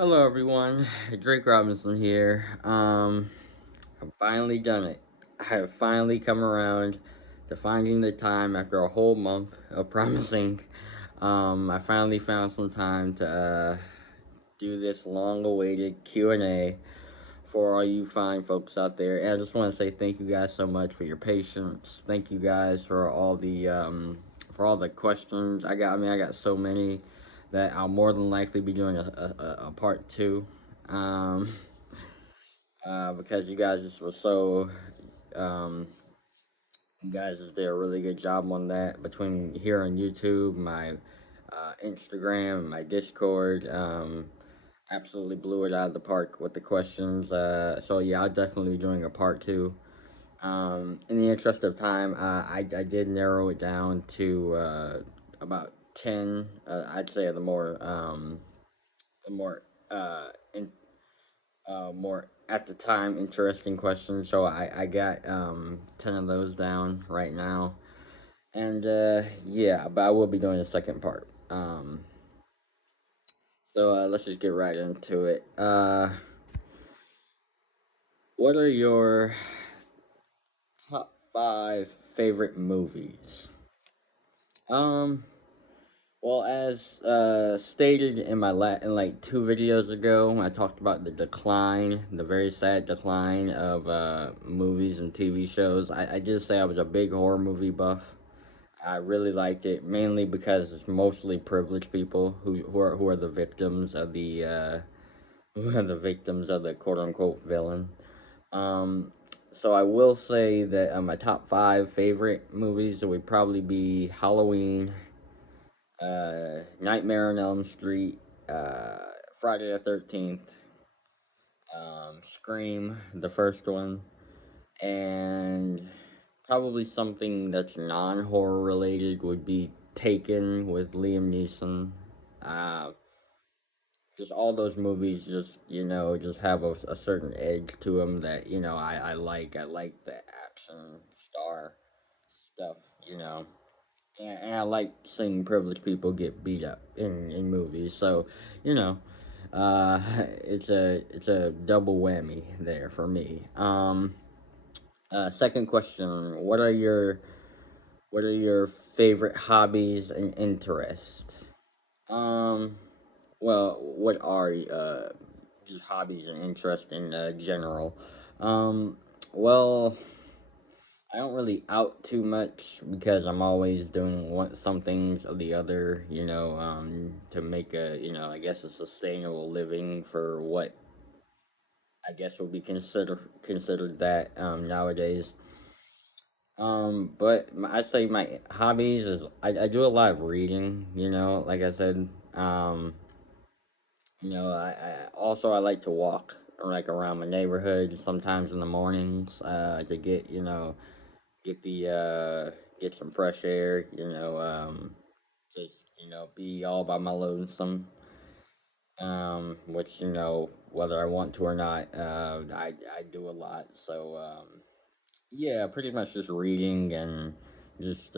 Hello everyone, Drake Robinson here. I've finally done it. I have finally come around to finding the time after a whole month of promising. I finally found some time to do this long-awaited Q&A for all you fine folks out there. And I just want to say thank you guys so much for your patience. Thank you guys for all the questions. I got so many that I'll more than likely be doing a part two. Um, because you guys just were so um, you guys just did a really good job on that between here on YouTube, my Instagram, my Discord. Absolutely blew it out of the park with the questions. So yeah, I'll definitely be doing a part two. In the interest of time, I did narrow it down to about 10. I'd say the more in, more at the time interesting questions. So I got 10 of those down right now, and yeah, but I will be doing a second part. So let's just get right into it. What are your top five favorite movies? Um, well, as stated in in like two videos ago, when I talked about the decline, the very sad decline of movies and TV shows, I did say I was a big horror movie buff. I really liked it mainly because it's mostly privileged people who are the victims of the who are the victims of the quote unquote villain. Um, so I will say that my top five favorite movies would probably be Halloween, Nightmare on Elm Street, uh, Friday the 13th, Scream, the first one, and probably something that's non horror related would be Taken with Liam Neeson. Uh, just all those movies, just have a certain edge to them that I like. I like the action star stuff, you know. And I like seeing privileged people get beat up in movies. So, you know, uh, it's a double whammy there for me. Second question: what are your favorite hobbies and interests? Um, well, what are just hobbies and interests in general? Um, well, I don't really out too much because I'm always doing some things or the other, to make I guess a sustainable living for what I guess would be considered that nowadays. But I say my hobbies is I do a lot of reading, like I said. I like to walk like around my neighborhood sometimes in the mornings, to get the get some fresh air, just be all by my lonesome. Which whether I want to or not, I do a lot. So yeah, pretty much just reading and just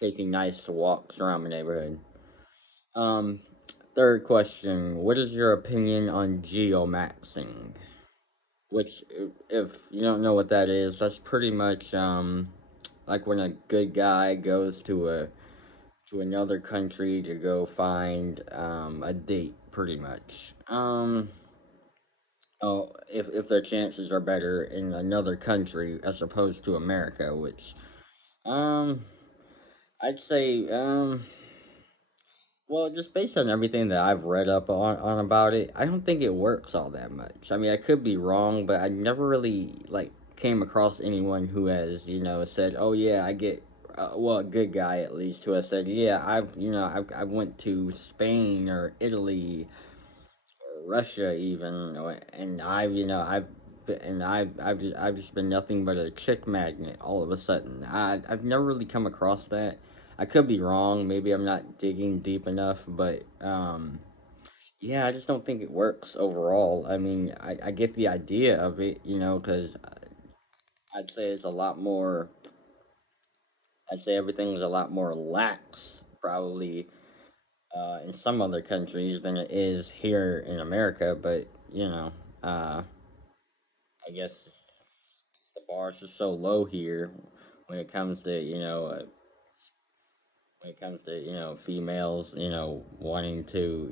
taking nice walks around my neighborhood. Um, Third question: what is your opinion on geomaxing? Which, if you don't know what that is, that's pretty much like when a good guy goes to another country to go find a date, pretty much. Oh, if their chances are better in another country as opposed to America, which um I'd say well, just based on everything that I've read up on about it, I don't think it works all that much. I mean, I could be wrong, but I never really like came across anyone who has, said, "Oh yeah, I get." Well, a good guy at least who has said, "Yeah, I went to Spain or Italy or Russia even, and I've just been nothing but a chick magnet all of a sudden." I've never really come across that. I could be wrong. Maybe I'm not digging deep enough, but yeah, I just don't think it works overall. I mean, I get the idea of it, because I'd say it's a lot more. I'd say everything's a lot more lax, probably, in some other countries than it is here in America. But uh, I guess the bar is just so low here when it comes to females wanting to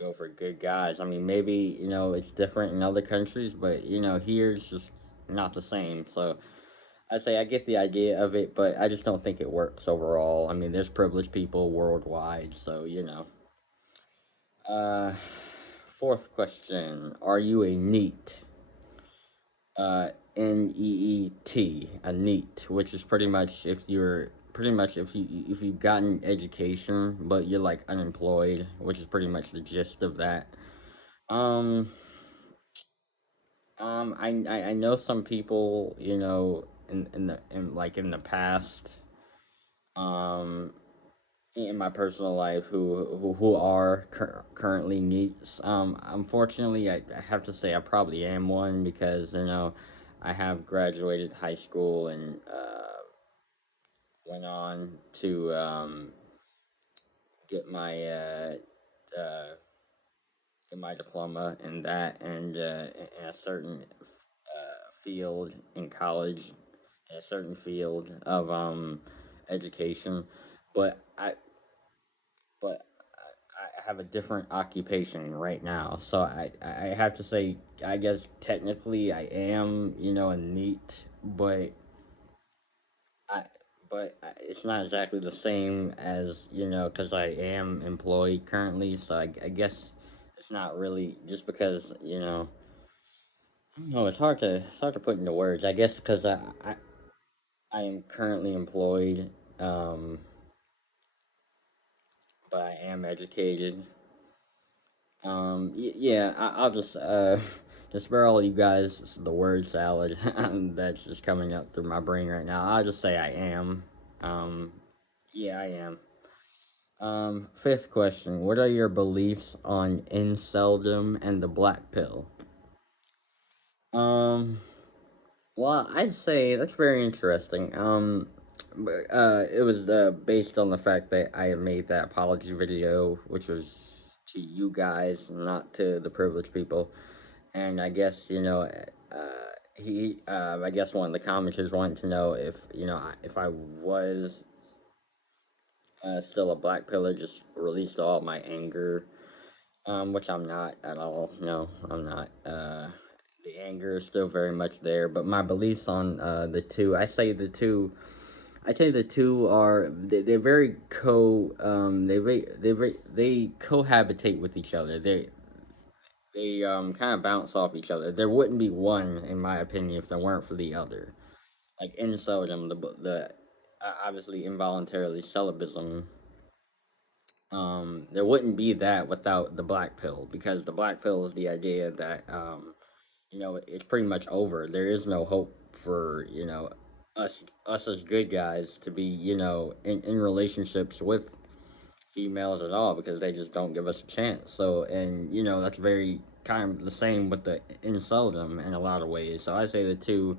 go for good guys. I mean, maybe it's different in other countries, but here it's just not the same. So I say I get the idea of it, but I just don't think it works overall. I mean, there's privileged people worldwide, so Uh, fourth question: Are you a neat? NEET, a neat, which is if you've gotten education but you're like unemployed, which is pretty much the gist of that. Um, I know some people, in the past, um, in my personal life who are currently neats. Unfortunately, I have to say I probably am one because I have graduated high school and went on to get my uh, get my diploma in that and in a certain field in college, in a certain field of education, but I have a different occupation right now, so I have to say I guess technically I am a neat, I it's not exactly the same as because I am employed currently, so I guess it's not really just because I don't know, it's hard to put into words. I guess because I am currently employed, um, but I am educated. Yeah, I'll just to spare all you guys the word salad that's just coming up through my brain right now. I'll just say I am. Um, yeah, I am. Fifth question: What are your beliefs on inceldom and the black pill? Um, well, I'd say that's very interesting. It was based on the fact that I had made that apology video, which was to you guys, not to the privileged people. And I guess I guess one of the commenters wanted to know if if I was still a black pillar, just released all my anger, which I'm not at all. No, I'm not. The anger is still very much there, but my beliefs on the two, I say the two are they're very they cohabitate with each other. They kind of bounce off each other. There wouldn't be one, in my opinion, if there weren't for the other. Like inceldom, the obviously involuntarily celibatism. There wouldn't be that without the black pill, because the black pill is the idea that it's pretty much over. There is no hope for us as good guys to be in relationships with females at all, because they just don't give us a chance. So, and that's very kind of the same with the inceldom in a lot of ways. So I say the two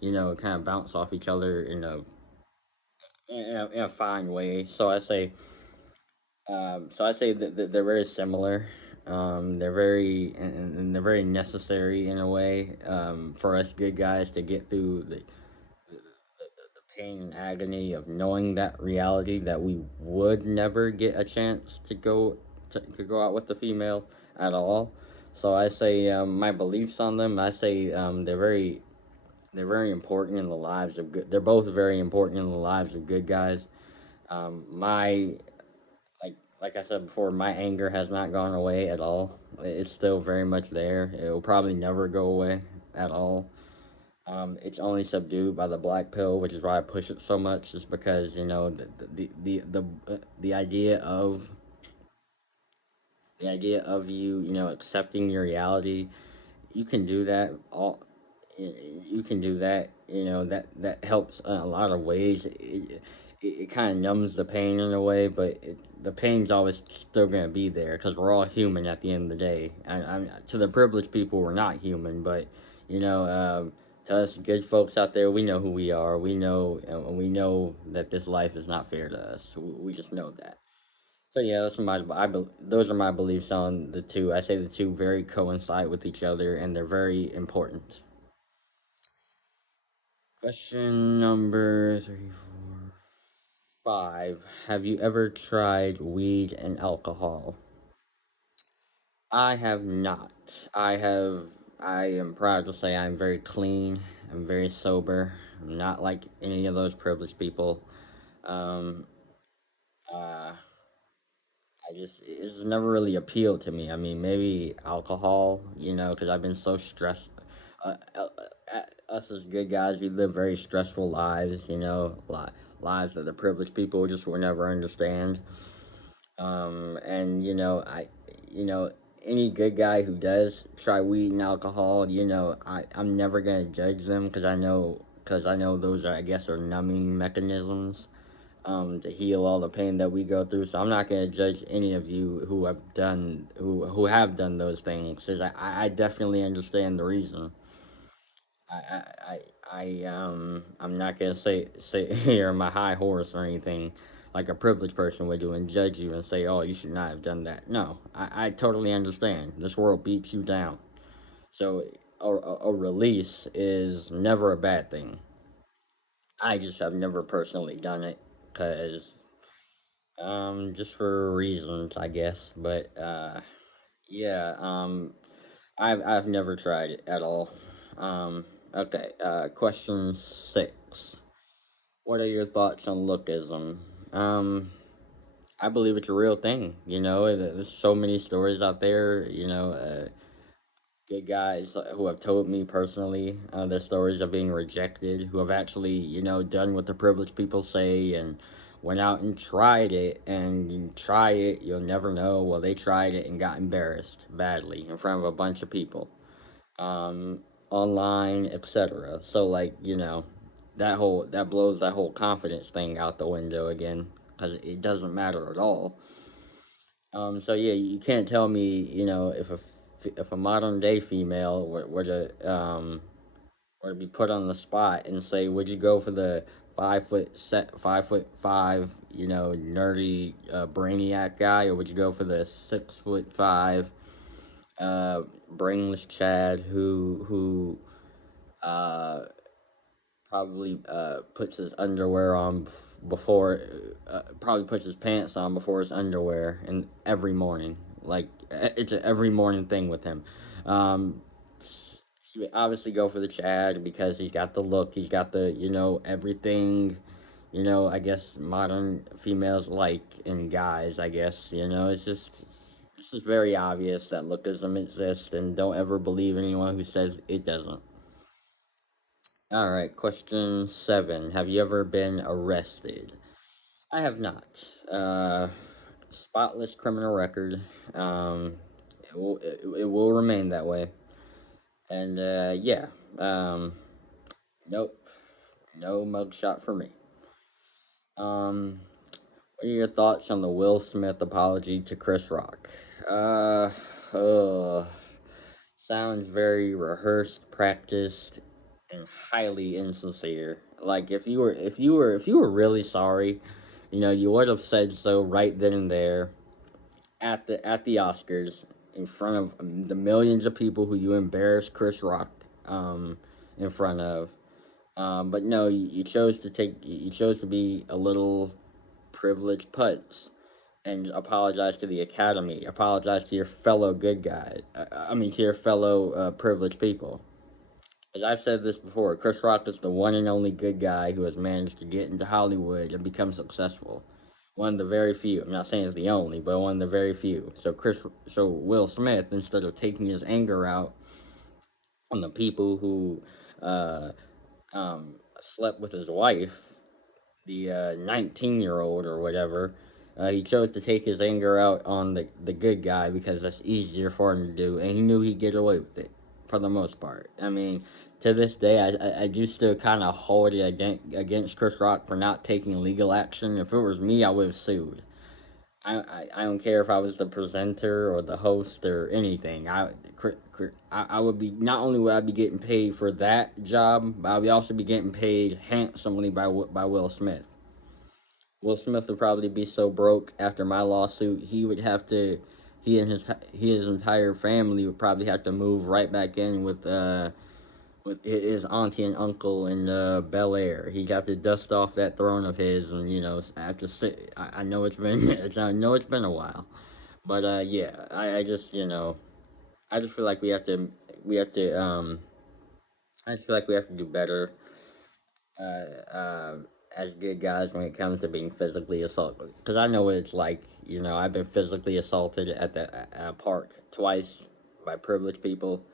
kind of bounce off each other in a fine way. So I say that they're very similar. They're very and they're very necessary in a way for us good guys to get through the pain and agony of knowing that reality that we would never get a chance to go out with the female at all. So I say my beliefs on them. I say they're very important in the lives of good. They're both very important in the lives of good guys. My like I said before, my anger has not gone away at all. It's still very much there. It will probably never go away at all. It's only subdued by the black pill, which is why I push it so much. Just because the idea of you accepting your reality, you can do that all. You can do that. That helps in a lot of ways. It kind of numbs the pain in a way, but the pain's always still gonna be there because we're all human at the end of the day. To the privileged people, we're not human, but you know, to us good folks out there, we know who we are. We know that this life is not fair to us. We just know that. So yeah, those are my beliefs on the two. I say the two very coincide with each other, and they're very important. Question number 5. Have you ever tried weed and alcohol? I have not. I am proud to say I'm very clean. I'm very sober. I'm not like any of those privileged people. Um, uh, it's never really appealed to me. I mean, maybe alcohol, because I've been so stressed. Us as good guys, we live very stressful lives, lives that the privileged people just will never understand. And you know, any good guy who does try weed and alcohol, I'm never gonna judge them because I know those are, I guess, are numbing mechanisms to heal all the pain that we go through. So I'm not gonna judge any of you who have done those things. 'Cause I definitely understand the reason. I'm not gonna say here my high horse or anything like a privileged person would do and judge you and say, oh, you should not have done that. No, I totally understand. This world beats you down. So a release is never a bad thing. I just have never personally done it because just for reasons, I guess. But yeah, I've never tried it at all. Okay, question 6. What are your thoughts on lookism? Um, I believe it's a real thing. There's so many stories out there. Good guys who have told me personally their stories of being rejected, who have actually, done what the privileged people say and went out and tried it. And you try it, you'll never know. Well, they tried it and got embarrassed badly in front of a bunch of people, um, online, etc. So, like, that blows that whole confidence thing out the window again because it doesn't matter at all. So yeah, you can't tell me, if a modern day female were to be put on the spot and say, would you go for the 5'5", nerdy brainiac guy, or would you go for the 6'5", brainless Chad who probably puts his underwear on before probably puts his pants on before his underwear and every morning, like it's an every morning thing with him. um she would obviously go for the Chad because he's got the look, he's got the, everything, I guess modern females like in guys, I guess. It's just very obvious that lookism exists, and don't ever believe anyone who says it doesn't. All right, question 7. Have you ever been arrested? I have not. Spotless criminal record. Um, it will remain that way. And yeah, um, nope, no mugshot for me. Um, what are your thoughts on the Will Smith apology to Chris Rock? Uh, uh sounds very rehearsed, practiced, and highly insincere. Like if you were really sorry, you would have said so right then and there at the Oscars in front of the millions of people who you embarrassed Chris Rock in front of. But no, you chose to be a little privileged putz and apologize to the Academy. Apologize to your fellow good guys. I mean, to your fellow privileged people. As I've said this before, Chris Rock is the one and only good guy who has managed to get into Hollywood and become successful. One of the very few. I'm not saying it's the only, but one of the very few. So Will Smith, instead of taking his anger out on the people who uh, slept with his wife, the 19-year-old or whatever, he chose to take his anger out on the good guy because that's easier for him to do, and he knew he'd get away with it for the most part. I mean, to this day, I do still kind of hold it against Chris Rock for not taking legal action. If it was me, I would have sued. I don't care if I was the presenter or the host or anything. I would be, not only would I be getting paid for that job, but I would also be getting paid handsomely by Will Smith. Will Smith would probably be so broke after my lawsuit, he would have to, his entire family would probably have to move right back in with his auntie and uncle in Bel Air. He'd have to dust off that throne of his, and have to sit. I know it's been I know it's been a while, but yeah, I just I just feel like we have to I just feel like we have to do better uh, uh, as good guys when it comes to being physically assaulted. Because I know what it's like. I've been physically assaulted at the park twice by privileged people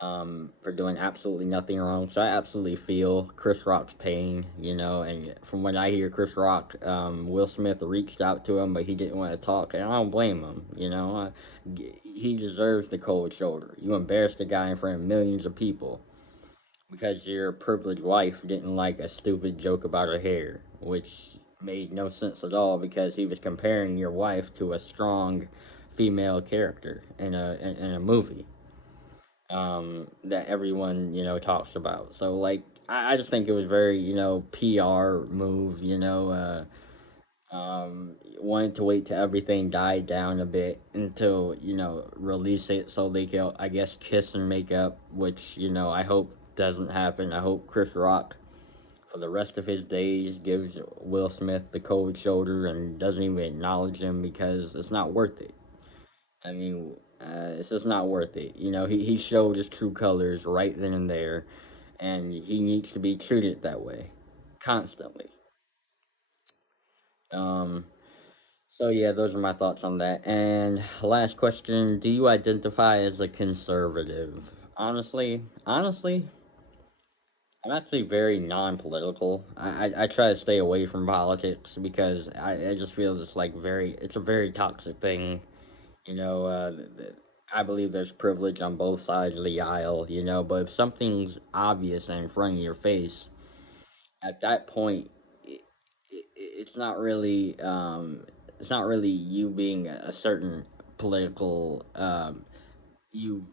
for doing absolutely nothing wrong. So I absolutely feel Chris Rock's pain. And from what I hear, Chris Rock, Will Smith reached out to him, but he didn't want to talk, and I don't blame him. He deserves the cold shoulder. You embarrassed a guy in front of millions of people because your privileged wife didn't like a stupid joke about her hair, which made no sense at all because he was comparing your wife to a strong female character in a movie that everyone talks about. So like I just think it was very PR move. Wanted to wait till everything died down a bit until release it so they can, I guess, kiss and make up, which I hope doesn't happen. I hope Chris Rock for the rest of his days gives Will Smith the cold shoulder and doesn't even acknowledge him because it's not worth it. I mean, it's just not worth it. He showed his true colors right then and there, and he needs to be treated that way constantly. Um, so yeah, those are my thoughts on that. And last question: do you identify as a conservative? Honestly, I'm actually very non-political. I try to stay away from politics because I just feel it's a very toxic thing. I believe there's privilege on both sides of the aisle. But if something's obvious and in front of your face, at that point, it's not really you being a certain political you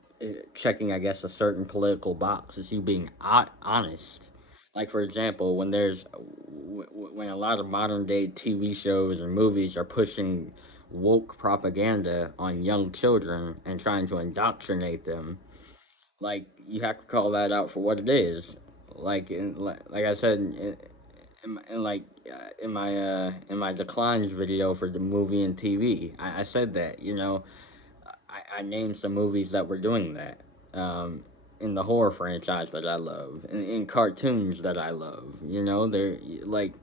checking, I guess, a certain political box. It's you being honest. Like for example, when a lot of modern day TV shows and movies are pushing woke propaganda on young children and trying to indoctrinate them, like you have to call that out for what it is. Like I said in my declines video for the movie and TV, I said that I named some movies that were doing that. In the horror franchise that I love, and in cartoons that I love. They're like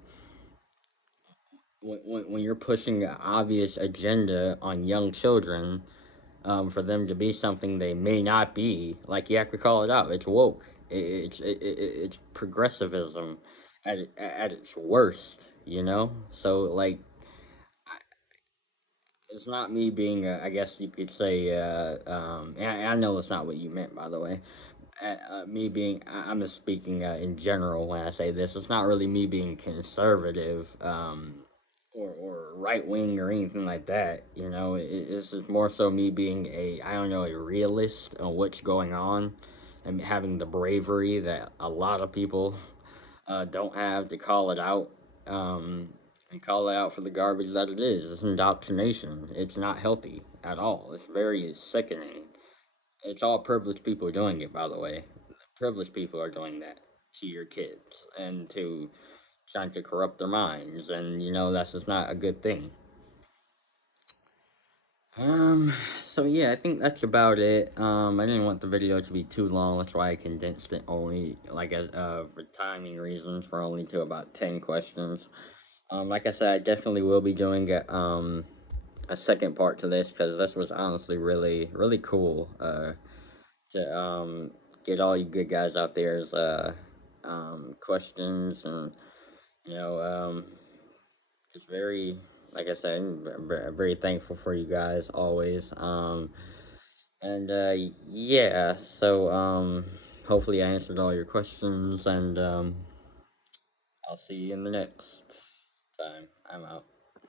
when you're pushing an obvious agenda on young children, for them to be something they may not be. Like you have to call it out. It's woke. It's progressivism at its worst. So like it's not me being, I guess you could say, and I know that's not what you meant, by the way. Me being, I'm just speaking in general when I say this. It's not really me being conservative, or right wing or anything like that. It's just more so me being I don't know, a realist on what's going on and having the bravery that a lot of people don't have to call it out. And call it out for the garbage that it is. It's indoctrination. It's not healthy at all. It's very sickening. It's all privileged people doing it, by the way. Privileged people are doing that to your kids and to trying to corrupt their minds, and that's just not a good thing. Um, so yeah, I think that's about it. I didn't want the video to be too long, that's why I condensed it only, like, for timing reasons, for only to about 10 questions. Like I said, I definitely will be doing a second part to this because this was honestly really, really cool. To get all you good guys out there's questions and you know um, just very, like I said, I'm very thankful for you guys always. And yeah, so hopefully I answered all your questions, and I'll see you in the next time. I'm out.